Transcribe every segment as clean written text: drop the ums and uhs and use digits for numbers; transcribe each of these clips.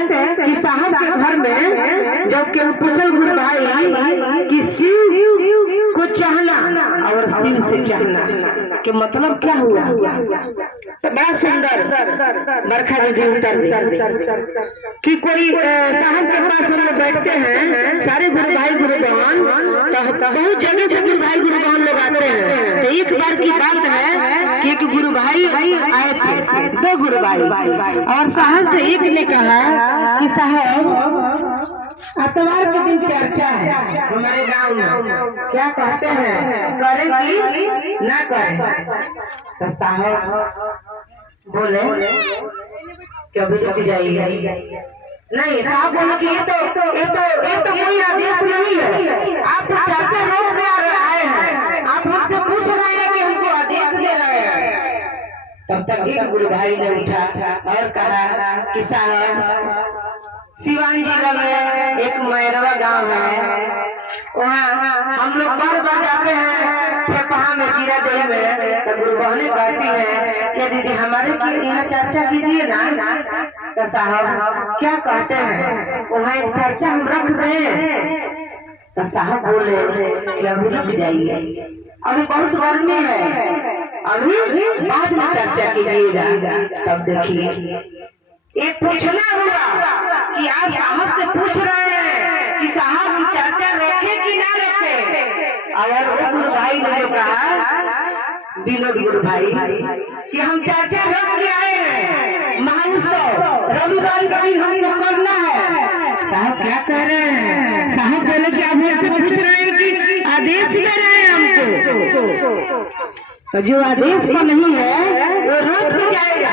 कि साहब के घर में जब केहू पूछल गुरु भाई कि शिव को चाहना और शिव से चाहना के मतलब क्या हुआ, तो बड़ा सुंदर बरखा दीदी उत्तर दी कि कोई साहब के पास हम लोग बैठते हैं, सारे गुरु भाई गुरु बहन, तो बहुत जगह से गुरु भाई गुरु बहन लोग आते हैं। तो एक बार की बात है कि एक गुरु भाई आए थे, दो गुरु भाई, और साहब से एक ने कहा कि साहब अतवार के दिन चर्चा है हमारे गांव में, क्या कहते हैं करें कि ना करें? तो साहब बोले कभी रुक जाइए, नहीं साहब बोले कि ये तो कोई आदेश नहीं है, आप तो चर्चा रोक के आए हैं, आप हमसे पूछ रहे हैं कि हमको आदेश दे रहे हैं। तब तक एक गुरु भाई ने उठा और कहा कि साहब सिवान जिला में एक मैरवा गांव है, वहाँ हम लोग बार बार जाते हैं ठेपहा में कीरा दे में, तो गुरु बहने कहती है कि दीदी हमारे यहाँ चर्चा कीजिए ना। तो साहब क्या कहते हैं वहाँ एक चर्चा हम रख दें? तो साहब बोले कि अभी रुक जाइए, अभी बहुत गर्मी है, अभी बाद में चर्चा कीजिएगा। तब देखिए एक पूछना होगा कि आप साहब से पूछ रहे हैं कि साहब हम चर्चा रखे कि ना रखे। और वो गुरु भाई ने जो कहा विनोद गुरु भाई कि हम चर्चा रख के आए हैं, महोत्सव रविवार का दिन हमको करना है। साहब क्या कह रहे हैं? साहब बोले कि आप हमसे पूछ रहे हैं कि आदेश दे रहे हैं हमको, तो जो आदेश पर नहीं है वो रोक के जाएगा,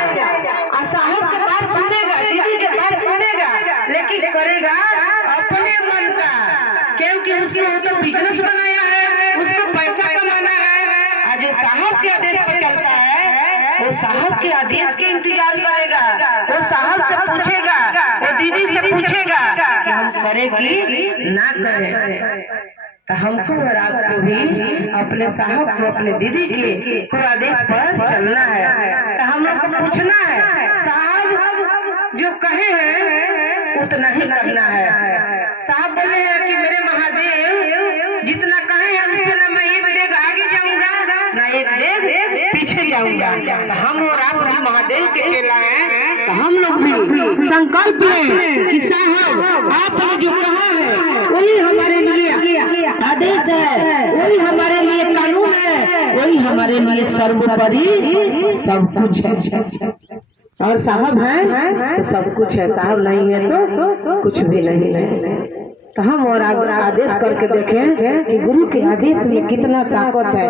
और साहब के बात सुनेगा, दीदी के बात सुनेगा, लेकिन करेगा अपने मन का, क्योंकि उसको तो बिजनेस बनाया है, उसको पैसा कमाना है। और जो साहब के आदेश पर चलता है वो साहब के आदेश के इंतजार करेगा, वो साहब से पूछेगा, वो दीदी से पूछेगा कि हम करें कि ना करें। तो हमको और आपको भी अपने साहब को, अपने दीदी के आदेश पर चलना है। तो हम लोग को पूछना है, साहब जो कहे हैं उतना ही करना है। साहब बोले हैं कि मेरे महादेव जितना कहे हमसे ना मैं एक डेग आगे जाऊंगा ना एक डेग पीछे जाऊंगा। तो हम और आप भी महादेव के चेला हैं, तो हम लोग भी संकल्प लें कि साहब आपने जो कहा है वही हमारे लिए आदेश है, वही हमारे लिए कानून है, वही हमारे लिए सर्वोपरि सब कुछ है। और साहब है तो सब कुछ है, साहब नहीं है तो कुछ भी नहीं है। तो हम और आदेश करके देखें कि गुरु के आदेश में कितना ताकत है।